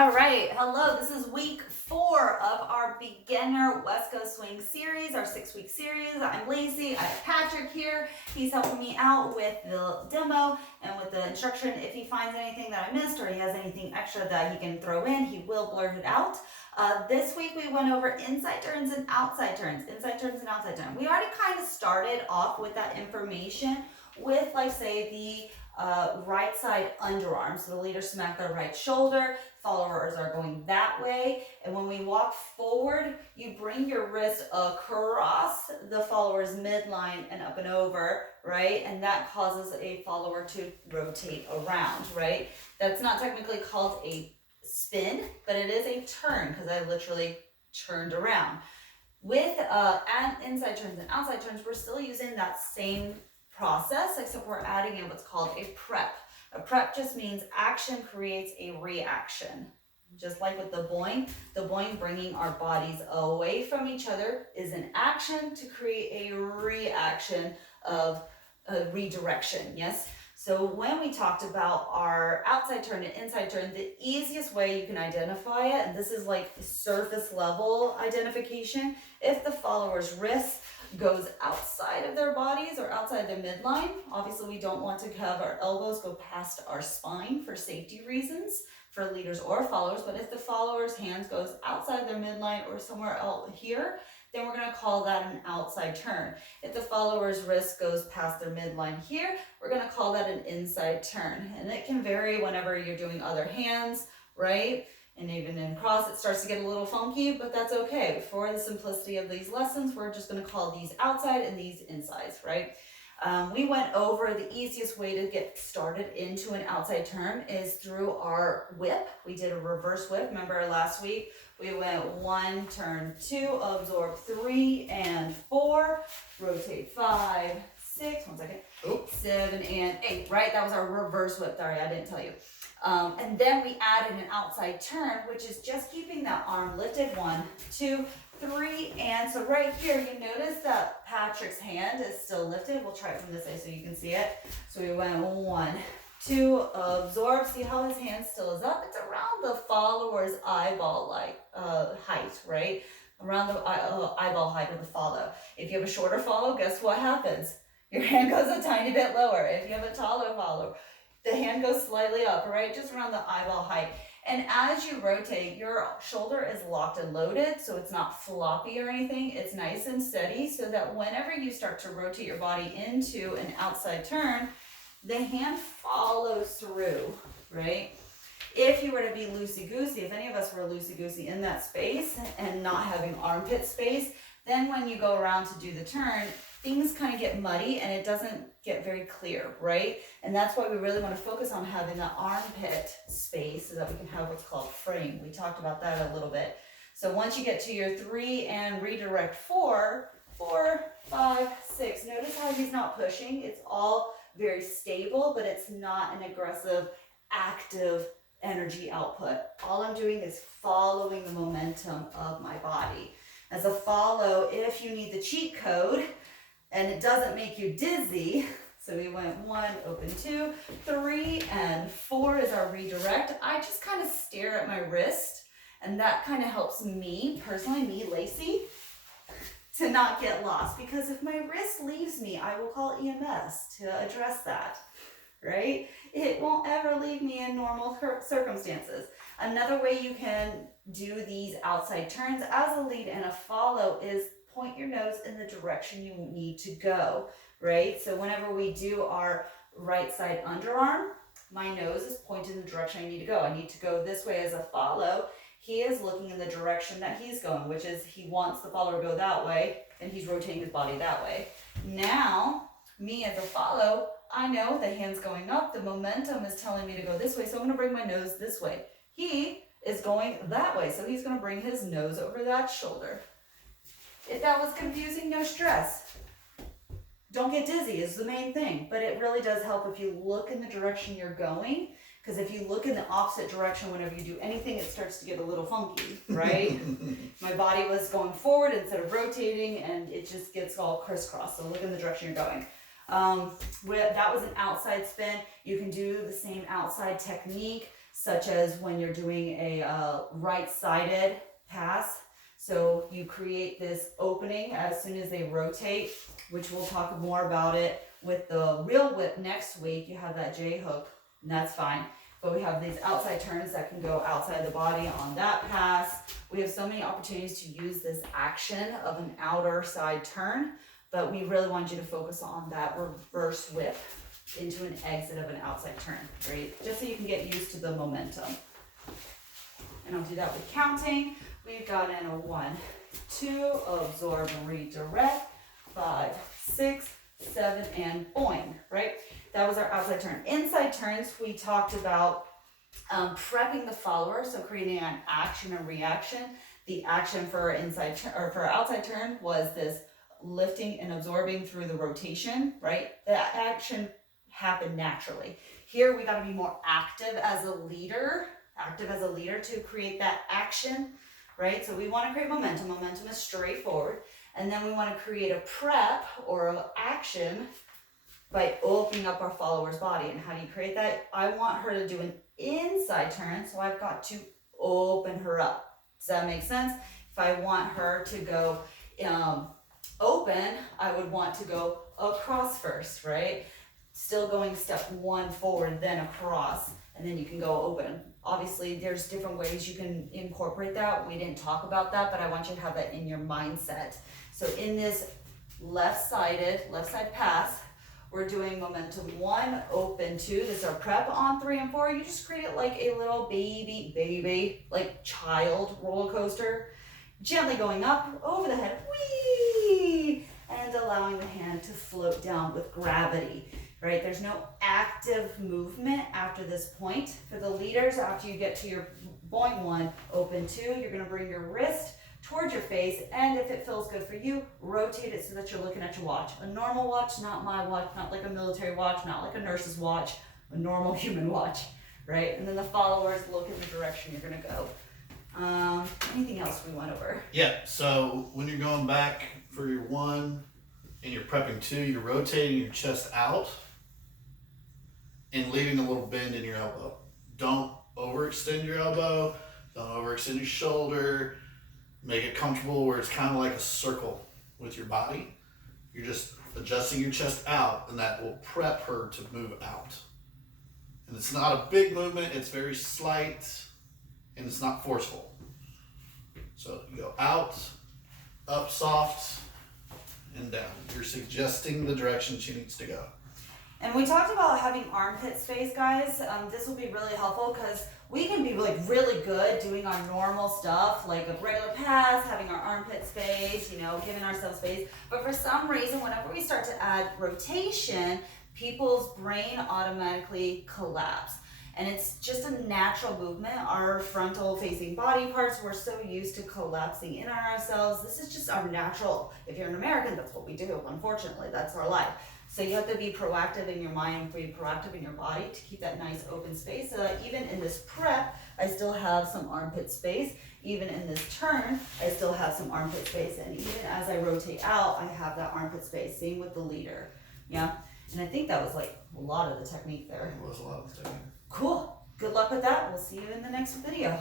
All right, hello. This is week 4 of our beginner West Coast Swing series, our 6-week series. I'm Lacey. I have Patrick here. He's helping me out with the demo and with the instruction. If he finds anything that I missed or he has anything extra that he can throw in, he will blurt it out. This week we went over inside turns and outside turns. Inside turns and outside turns. We already kind of started off with that information with, like, say, the right side underarm. So the leader smacked their right shoulder, followers are going that way, and when we walk forward, you bring your wrist across the follower's midline and up and over, right? And that causes a follower to rotate around, right? That's not technically called a spin, but it is a turn because I literally turned around. With inside turns and outside turns, we're still using that same process, except we're adding in what's called a prep. A prep just means action creates a reaction. Just like with the boing bringing our bodies away from each other is an action to create a reaction of a redirection, yes? So when we talked about our outside turn and inside turn, the easiest way you can identify it, and this is like surface level identification, if the follower's wrist goes outside of their bodies or outside their midline. Obviously, we don't want to have our elbows go past our spine for safety reasons for leaders or followers, but if the follower's hands goes outside their midline or somewhere else here, then we're going to call that an outside turn. If the follower's wrist goes past their midline here, we're going to call that an inside turn. And it can vary whenever you're doing other hands, right? And even in cross, it starts to get a little funky, but that's okay. For the simplicity of these lessons, we're just going to call these outside and these insides, right? We went over the easiest way to get started into an outside turn is through our whip. We did a reverse whip. Remember last week, we went 1, turn 2, absorb 3 and 4, rotate 5, 6, 7 and 8, right? That was our reverse whip. Sorry, I didn't tell you. And then we added an outside turn, which is just keeping that arm lifted. 1, 2, 3, and so right here, you notice that Patrick's hand is still lifted. We'll try it from this side so you can see it. So we went 1, 2, absorb. See how his hand still is up? It's around the follower's eyeball height, right? Around the eyeball height of the follow. If you have a shorter follow, guess what happens? Your hand goes a tiny bit lower. If you have a taller follow, the hand goes slightly up, right? Just around the eyeball height. And as you rotate, your shoulder is locked and loaded, so it's not floppy or anything. It's nice and steady so that whenever you start to rotate your body into an outside turn, the hand follows through, right? If you were to be loosey-goosey, if any of us were loosey-goosey in that space and not having armpit space, then when you go around to do the turn, things kind of get muddy and it doesn't get very clear, right? And that's why we really want to focus on having that armpit space so that we can have what's called frame. We talked about that a little bit. So once you get to your 3 and redirect 4, 4, 5, 6, notice how he's not pushing. It's all very stable, but it's not an aggressive, active energy output. All I'm doing is following the momentum of my body. As a follow, if you need the cheat code, and it doesn't make you dizzy, so we went 1, open 2, 3, and 4 is our redirect. I just kind of stare at my wrist, and that kind of helps me, personally, me, Lacey, to not get lost. Because if my wrist leaves me, I will call EMS to address that, right? It won't ever leave me in normal circumstances. Another way you can do these outside turns as a lead and a follow is point your nose in the direction you need to go, right? So whenever we do our right side underarm, my nose is pointed in the direction I need to go. I need to go this way as a follow. He is looking in the direction that he's going, which is he wants the follower to go that way, and he's rotating his body that way. Now, me as a follow, I know the hand's going up. The momentum is telling me to go this way, so I'm going to bring my nose this way. He is going that way, so he's going to bring his nose over that shoulder. If that was confusing, no stress. Don't get dizzy is the main thing, but it really does help if you look in the direction you're going, because if you look in the opposite direction whenever you do anything, it starts to get a little funky, right? My body was going forward instead of rotating, and it just gets all crisscross, so look in the direction you're going. That was an outside spin. You can do the same outside technique. such as when you're doing a right-sided pass. So you create this opening as soon as they rotate, which we'll talk more about it with the real whip next week. You have that J hook, and that's fine. But we have these outside turns that can go outside the body on that pass. We have so many opportunities to use this action of an outer side turn, but we really want you to focus on that reverse whip into an exit of an outside turn, right? Just so you can get used to the momentum. And I'll do that with counting. We've got in a 1, 2, absorb and redirect, 5, 6, 7, and boing, right? That was our outside turn. Inside turns, we talked about prepping the follower, so creating an action and reaction. The action for our inside or for our outside turn was this lifting and absorbing through the rotation, right? That action happened naturally. Here we got to be more active as a leader to create that action, right? So we want to create momentum. Momentum is straightforward. And then we want to create a prep or an action by opening up our follower's body. And how do you create that? I want her to do an inside turn, so I've got to open her up. Does that make sense? If I want her to go open, I would want to go across first, right? Still going step 1 forward, then across, and then you can go open. Obviously, there's different ways you can incorporate that. We didn't talk about that, but I want you to have that in your mindset. So in this left side pass, we're doing momentum 1, open 2. This is our prep on 3 and 4. You just create it like a little baby, like child roller coaster. Gently going up, over the head, whee! And allowing the hand to float down with gravity, right? There's no active movement after this point. For the leaders, after you get to your boing 1, open 2, you're gonna bring your wrist towards your face, and if it feels good for you, rotate it so that you're looking at your watch. A normal watch, not my watch, not like a military watch, not like a nurse's watch, a normal human watch, right? And then the followers look in the direction you're gonna go. Anything else we went over? Yeah, so when you're going back for your 1 and you're prepping 2, you're rotating your chest out and leaving a little bend in your elbow. Don't overextend your elbow, don't overextend your shoulder. Make it comfortable where it's kind of like a circle with your body. You're just adjusting your chest out, and that will prep her to move out. And it's not a big movement, it's very slight, and it's not forceful. So you go out, up soft, and down. You're suggesting the direction she needs to go. And we talked about having armpit space, guys. This will be really helpful because we can be like really good doing our normal stuff, like a regular pass, having our armpit space, you know, giving ourselves space. But for some reason, whenever we start to add rotation, people's brain automatically collapse. And it's just a natural movement. Our frontal facing body parts, we're so used to collapsing in on ourselves. This is just our natural, if you're an American, that's what we do. Unfortunately, that's our life. So you have to be proactive in your mind, be proactive in your body to keep that nice open space. So that even in this prep, I still have some armpit space. Even in this turn, I still have some armpit space. And even as I rotate out, I have that armpit space. Same with the leader. Yeah. And I think that was like a lot of the technique there. It was a lot of the technique. Cool. Good luck with that. We'll see you in the next video.